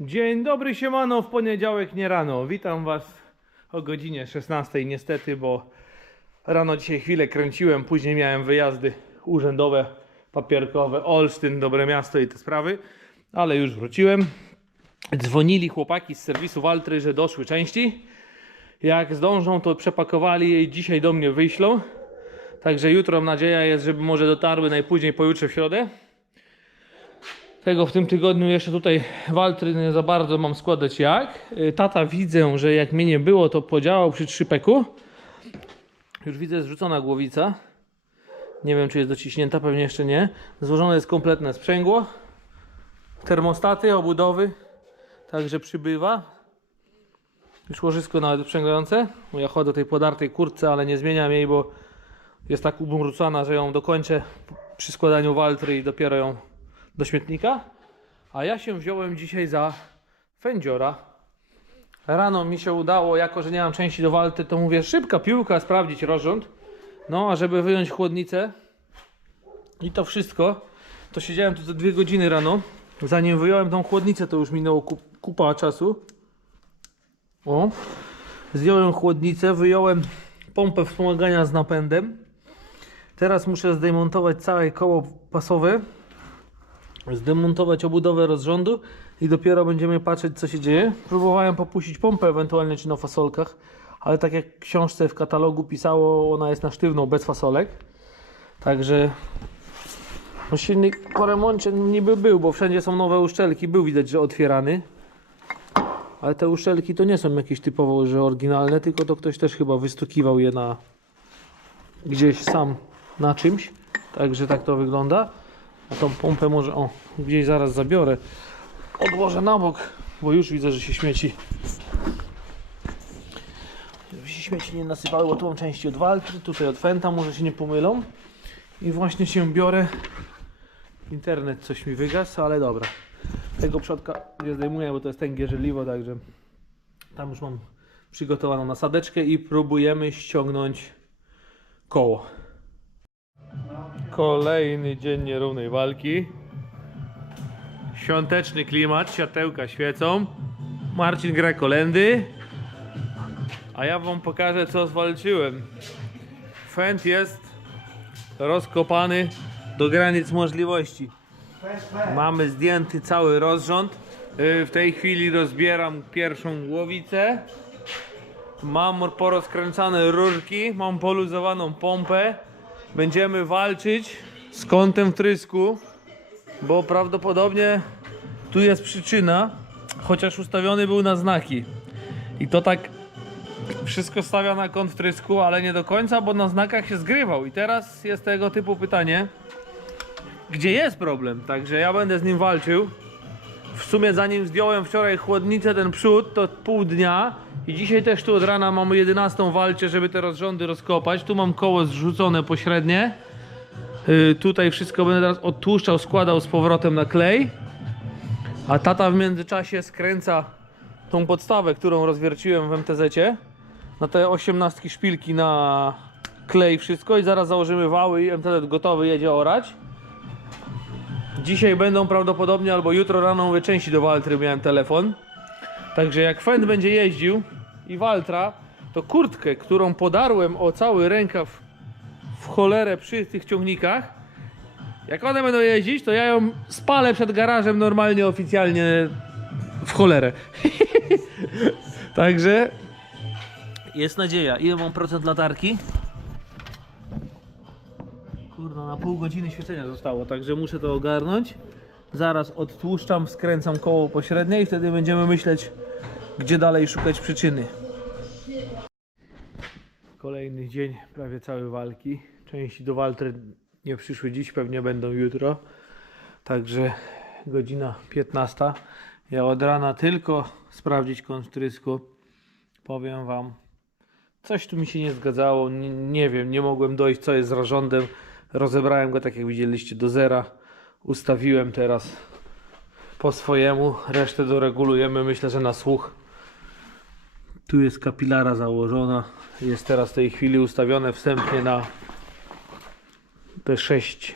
Dzień dobry, siemano, w poniedziałek nie rano. Witam Was o godzinie 16 niestety, bo rano dzisiaj chwilę kręciłem, później miałem wyjazdy urzędowe, papierkowe, Olsztyn, Dobre Miasto i te sprawy, ale już wróciłem. Dzwonili chłopaki z serwisu Waltry, że doszły części. Jak zdążą, to przepakowali je i dzisiaj do mnie wyślą. Także jutro nadzieja jest, żeby może dotarły najpóźniej pojutrze w środę. Tego w tym tygodniu jeszcze tutaj Waltry nie za bardzo mam składać jak. Y, Tata widzę, że jak mnie nie było, to podziałał przy trzypeku. Już widzę zrzucona głowica. Nie wiem, czy jest dociśnięta, pewnie jeszcze nie. Złożone jest kompletne sprzęgło. Termostaty, obudowy. Także przybywa. Już łożysko nawet sprzęgające. Ja chodzę o tej podartej kurtce, ale nie zmieniam jej, bo jest tak ubrucona, że ją dokończę przy składaniu Waltry i dopiero ją do śmietnika. A ja się wziąłem dzisiaj za fędziora. Rano mi się udało, jako że nie mam części do walty, to mówię szybka piłka, sprawdzić rozrząd. No, a żeby wyjąć chłodnicę i to wszystko, to siedziałem tu te dwie godziny rano. Zanim wyjąłem tą chłodnicę, to już minęło kup, kupa czasu. O, zdjąłem chłodnicę, wyjąłem pompę wspomagania z napędem. Teraz muszę zdemontować całe koło pasowe zdemontować obudowę rozrządu i dopiero będziemy patrzeć co się dzieje. Próbowałem popuścić pompę ewentualnie czy na fasolkach, ale tak jak w książce w katalogu pisało, ona jest na sztywną, bez fasolek. Także no silnik po remoncie niby był, bo wszędzie są nowe uszczelki, był widać, że otwierany. Ale te uszczelki to nie są jakieś typowo, że oryginalne, tylko to ktoś też chyba wystukiwał je na gdzieś sam na czymś. Także tak to wygląda. A tą pompę może, o, gdzieś zaraz zabiorę. Odłożę na bok, bo już widzę, że się śmieci. Żeby się śmieci nie nasypały, bo tu mam części od Waltry, tutaj od Fenta, może się nie pomylą. I właśnie się biorę. Internet coś mi wygasł, ale dobra. Tego przodka nie zdejmuję, bo to jest tęgie żeliwo, także tam już mam przygotowaną nasadeczkę i próbujemy ściągnąć koło. Kolejny dzień nierównej walki. Świąteczny klimat, światełka świecą. Marcin gra kolendy. A ja wam pokażę co zwalczyłem. Fent jest rozkopany do granic możliwości. Mamy zdjęty cały rozrząd. Yy, W tej chwili rozbieram pierwszą głowicę. Mam porozkręcane rurki, mam poluzowaną pompę. Będziemy walczyć z kątem trysku, bo prawdopodobnie tu jest przyczyna, chociaż ustawiony był na znaki. I to tak wszystko stawia na kąt trysku, ale nie do końca, bo na znakach się zgrywał. I teraz jest tego typu pytanie, gdzie jest problem? Także ja będę z nim walczył. W sumie zanim zdjąłem wczoraj chłodnicę, ten przód, to pół dnia. I dzisiaj też tu od rana mamy 11 walcie, żeby te rozrządy rozkopać. Tu mam koło zrzucone pośrednie. Yy, tutaj wszystko będę teraz odtłuszczał, składał z powrotem na klej. A tata w międzyczasie skręca tą podstawę, którą rozwierciłem w MTZ-cie. Na te 18 szpilki na klej wszystko i zaraz założymy wały i MTZ gotowy jedzie orać. Dzisiaj będą prawdopodobnie albo jutro rano mówię, części do Waltry miałem telefon. Także jak Fend będzie jeździł i Waltra, to kurtkę, którą podarłem o cały rękaw w cholerę przy tych ciągnikach, jak one będą jeździć, to ja ją spalę przed garażem normalnie, oficjalnie w cholerę. Także jest nadzieja. Ile mam procent latarki? Kurna, na pół godziny świecenia zostało, także muszę to ogarnąć. Zaraz odtłuszczam, skręcam koło pośrednie i wtedy będziemy myśleć, gdzie dalej szukać przyczyny. Kolejny dzień, prawie cały walki. Części do Waltry nie przyszły dziś, pewnie będą jutro. Także godzina 15. Ja od rana tylko sprawdzić kąt. Powiem wam, coś tu mi się nie zgadzało. Nie, nie wiem, nie mogłem dojść, co jest z rozrządem. Rozebrałem go tak jak widzieliście do zera. Ustawiłem teraz po swojemu. Resztę doregulujemy, myślę, że na słuch. Tu jest kapilara założona. Jest teraz w tej chwili ustawione wstępnie na te 6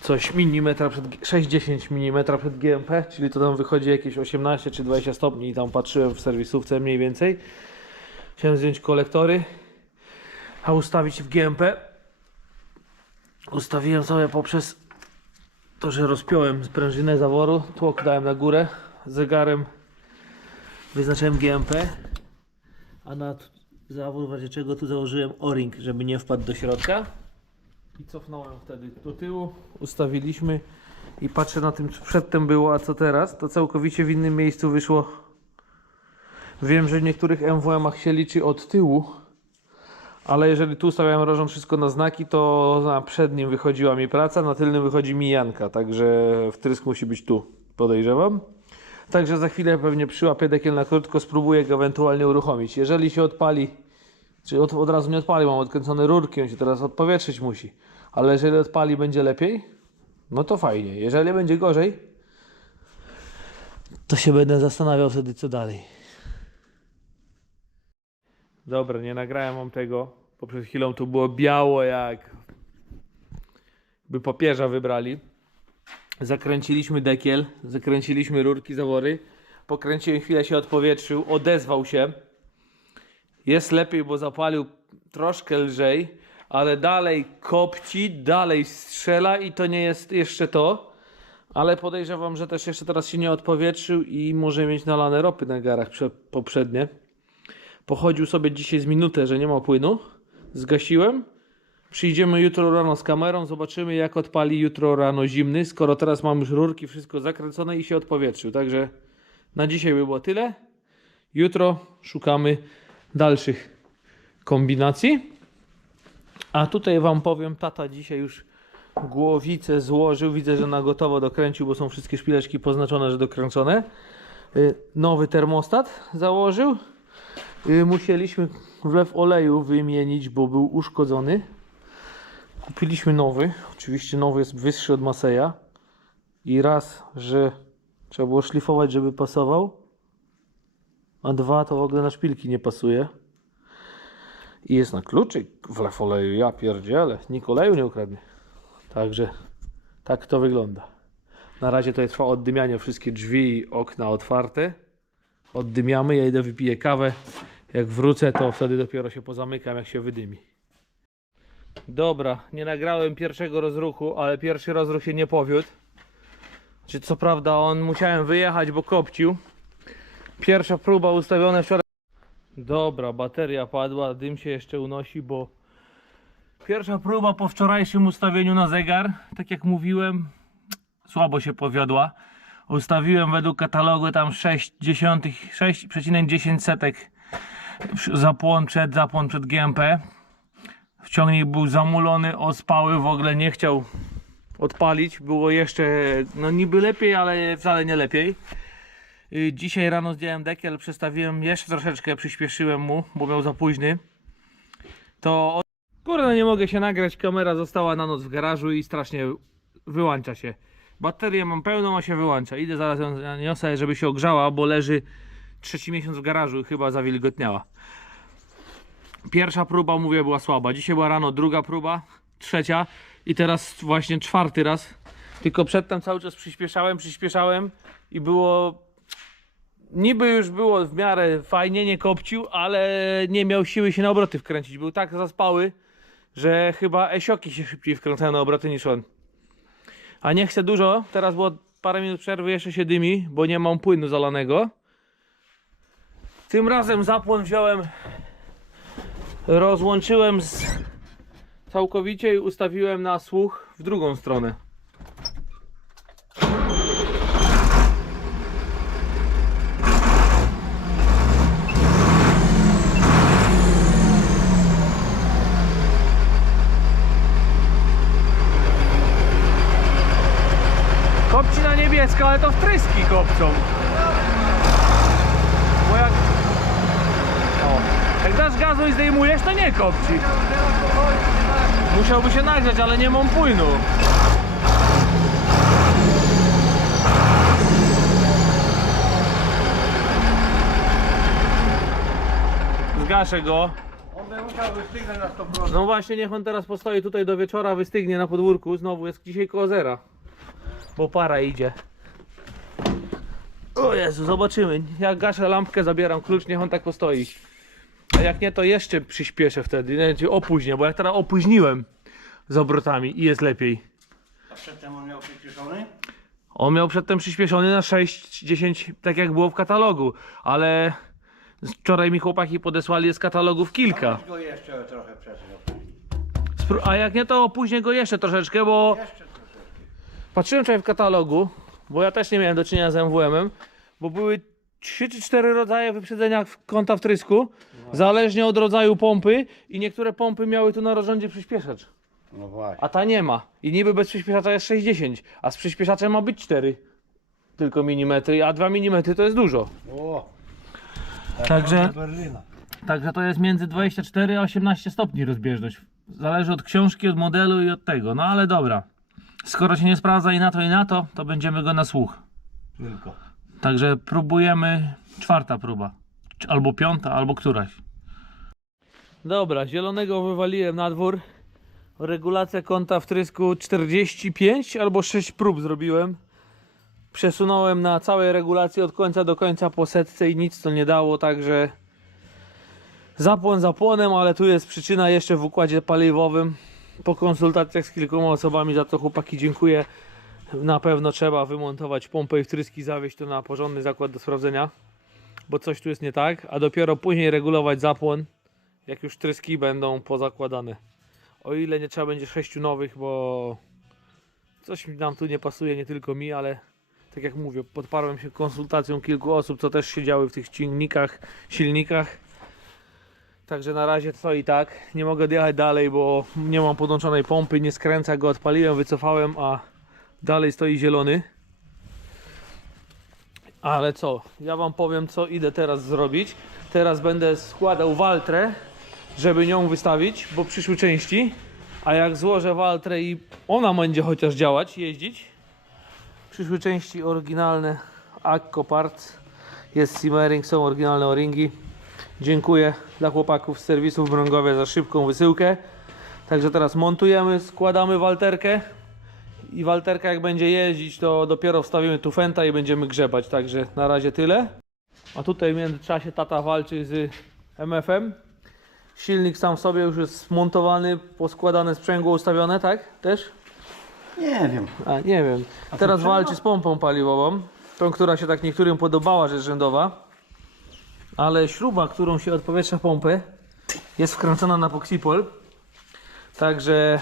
coś milimetra przed, 6-10 mm przed GMP, czyli to tam wychodzi jakieś 18 czy 20 stopni i tam patrzyłem w serwisówce mniej więcej. Chciałem zdjąć kolektory, a ustawić w GMP. Ustawiłem sobie poprzez to, że rozpiąłem sprężynę zaworu, tłok dałem na górę, zegarem wyznaczyłem GMP, a na zawór w razie czego tu założyłem o-ring, żeby nie wpadł do środka. I cofnąłem wtedy do tyłu, ustawiliśmy i patrzę na tym, co przedtem było, a co teraz, to całkowicie w innym miejscu wyszło. Wiem, że w niektórych MWM-ach się liczy od tyłu, ale jeżeli tu ustawiałem rożą wszystko na znaki, to na przednim wychodziła mi praca, na tylnym wychodzi mi Janka, także wtrysk musi być tu, podejrzewam. Także za chwilę pewnie przyłapię dekiel na krótko, spróbuję go ewentualnie uruchomić. Jeżeli się odpali, czy od, od razu nie odpali, mam odkręcone rurki, on się teraz odpowietrzyć musi. Ale jeżeli odpali będzie lepiej, no to fajnie. Jeżeli będzie gorzej, to się będę zastanawiał wtedy co dalej. Dobra, nie nagrałem wam tego, bo przed chwilą to było biało jak by papieża wybrali. Zakręciliśmy dekiel, zakręciliśmy rurki, zawory. Pokręciłem chwilę się odpowietrzył, odezwał się. Jest lepiej, bo zapalił troszkę lżej, ale dalej kopci, dalej strzela i to nie jest jeszcze to. Ale podejrzewam, że też jeszcze teraz się nie odpowietrzył i może mieć nalane ropy na garach prze- poprzednie. Pochodził sobie dzisiaj z minutę, że nie ma płynu. Zgasiłem. Przyjdziemy jutro rano z kamerą, zobaczymy jak odpali jutro rano zimny, skoro teraz mam już rurki, wszystko zakręcone i się odpowietrzył. Także na dzisiaj by było tyle. Jutro szukamy dalszych kombinacji. A tutaj wam powiem, tata dzisiaj już głowicę złożył. Widzę, że na gotowo dokręcił, bo są wszystkie szpileczki poznaczone, że dokręcone. Y, Nowy termostat założył. Y, Musieliśmy wlew oleju wymienić, bo był uszkodzony. Kupiliśmy nowy. Oczywiście nowy jest wyższy od Maseja. I raz, że trzeba było szlifować, żeby pasował. A dwa, to w ogóle na szpilki nie pasuje. I jest na kluczyk wlew oleju. Ja pierdzielę. Nikt oleju nie ukradnie. Także tak to wygląda. Na razie to trwa oddymianie. Wszystkie drzwi i okna otwarte. Oddymiamy. Ja idę wypiję kawę. Jak wrócę, to wtedy dopiero się pozamykam, jak się wydymi. Dobra, nie nagrałem pierwszego rozruchu, ale pierwszy rozruch się nie powiódł. Czy co prawda on musiałem wyjechać, bo kopcił. Pierwsza próba ustawiona wczoraj. Dobra, bateria padła, dym się jeszcze unosi, bo pierwsza próba po wczorajszym ustawieniu na zegar, tak jak mówiłem, słabo się powiodła. Ustawiłem według katalogu tam 6,10 6,10 setek zapłon przed, zapłon przed GMP. Wciągnik był zamulony, ospały, w ogóle nie chciał odpalić. Było jeszcze, no niby lepiej, ale wcale nie lepiej. Y, Dzisiaj rano zdjąłem dekiel, przestawiłem jeszcze troszeczkę, przyspieszyłem mu, bo miał za późny. To... Kurde, nie mogę się nagrać, kamera została na noc w garażu i strasznie wyłącza się. Baterię mam pełną, a się wyłącza. Idę zaraz ją niosę, żeby się ogrzała, bo leży trzeci miesiąc w garażu i chyba zawilgotniała. Pierwsza próba, mówię, była słaba. Dzisiaj była rano druga próba, trzecia i teraz właśnie czwarty raz. Tylko przedtem cały czas przyspieszałem, przyspieszałem i było. Niby już było w miarę fajnie, nie kopcił, ale nie miał siły się na obroty wkręcić. Był tak zaspały, że chyba esioki się szybciej wkręcają na obroty niż on. A nie chcę dużo, teraz było parę minut przerwy, jeszcze się dymi, bo nie mam płynu zalanego. Tym razem zapłon wziąłem, rozłączyłem z całkowicie i ustawiłem na słuch w drugą stronę. Kopci na niebiesko, ale to wtryski kopcą. Bo jak... O. Jak dasz gazu i zdejmujesz, to nie kopci. Musiałby się nagrzać, ale nie mam płynu. Zgaszę go. On by musiał wystygnąć na 100%. No właśnie, niech on teraz postoi tutaj do wieczora, wystygnie na podwórku. Znowu jest dzisiaj koło zera. Bo para idzie. O Jezu, zobaczymy. Jak gaszę lampkę, zabieram klucz, niech on tak postoi. A jak nie, to jeszcze przyspieszę wtedy. Nie, czy opóźnię, bo jak teraz opóźniłem z obrotami i jest lepiej. A przedtem on miał przyspieszony? On miał przedtem przyspieszony na 6-10, tak jak było w katalogu, ale wczoraj mi chłopaki podesłali z katalogów kilka. Go jeszcze trochę a jak nie, to opóźnię go jeszcze troszeczkę, bo Jeszcze troszeczkę. patrzyłem wczoraj w katalogu, bo ja też nie miałem do czynienia z MWM-em, bo były 3 czy 4 rodzaje wyprzedzenia w- kąta wtrysku, zależnie od rodzaju pompy i niektóre pompy miały tu na rozrządzie przyspieszacz, No właśnie. a ta nie ma. I niby bez przyspieszacza jest 60, a z przyspieszaczem ma być 4 tylko milimetry, a 2 mm to jest dużo. O, Także, Berlina. także to jest między 24 a 18 stopni rozbieżność. Zależy od książki, od modelu i od tego. No ale dobra. Skoro się nie sprawdza i na to i na to, to będziemy go na słuch. Tylko. Także próbujemy. Czwarta próba. Czy- Albo piąta, albo któraś. Dobra, zielonego wywaliłem na dwór. Regulacja kąta wtrysku 45 albo 6 prób zrobiłem. Przesunąłem na całej regulacji od końca do końca po setce i nic to nie dało, także zapłon zapłonem, ale tu jest przyczyna jeszcze w układzie paliwowym. Po konsultacjach z kilkoma osobami, za to chłopaki dziękuję. Na pewno trzeba wymontować pompę i wtryski, zawieźć to na porządny zakład do sprawdzenia, bo coś tu jest nie tak, a dopiero później regulować zapłon, jak już tryski będą pozakładane. O ile nie trzeba będzie sześciu nowych, bo coś nam tu nie pasuje, nie tylko mi, ale tak jak mówię, podparłem się konsultacją kilku osób, co też siedziały w tych ciągnikach, silnikach. Także na razie to i tak. Nie mogę jechać dalej, bo nie mam podłączonej pompy, nie skręca go, odpaliłem, wycofałem, a dalej stoi zielony. Ale co? Ja wam powiem, co idę teraz zrobić. Teraz będę składał waltrę, żeby nią wystawić, bo przyszły części. A jak złożę waltrę i ona będzie chociaż działać, jeździć, przyszły części oryginalne Akko Parts. Jest simmering, są oryginalne o-ringi. Dziękuję dla chłopaków z serwisu w Mrągowie za szybką wysyłkę. Także teraz montujemy, składamy walterkę i walterka jak będzie jeździć, to dopiero wstawimy tu fenta i będziemy grzebać. Także na razie tyle. A tutaj w międzyczasie tata walczy z MF-em. Silnik sam w sobie już jest montowany, poskładane sprzęgło ustawione, tak? Też? Nie wiem. A, nie wiem. Teraz czemu? walczy z pompą paliwową. Tą, która się tak niektórym podobała, że jest rzędowa. Ale śruba, którą się odpowietrza pompę, jest wkręcona na Poxipol. Także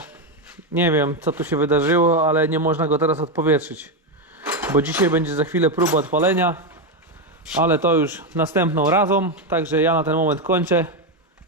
nie wiem, co tu się wydarzyło, ale nie można go teraz odpowietrzyć. Bo dzisiaj będzie za chwilę próba odpalenia. Ale to już następną razą. Także ja na ten moment kończę.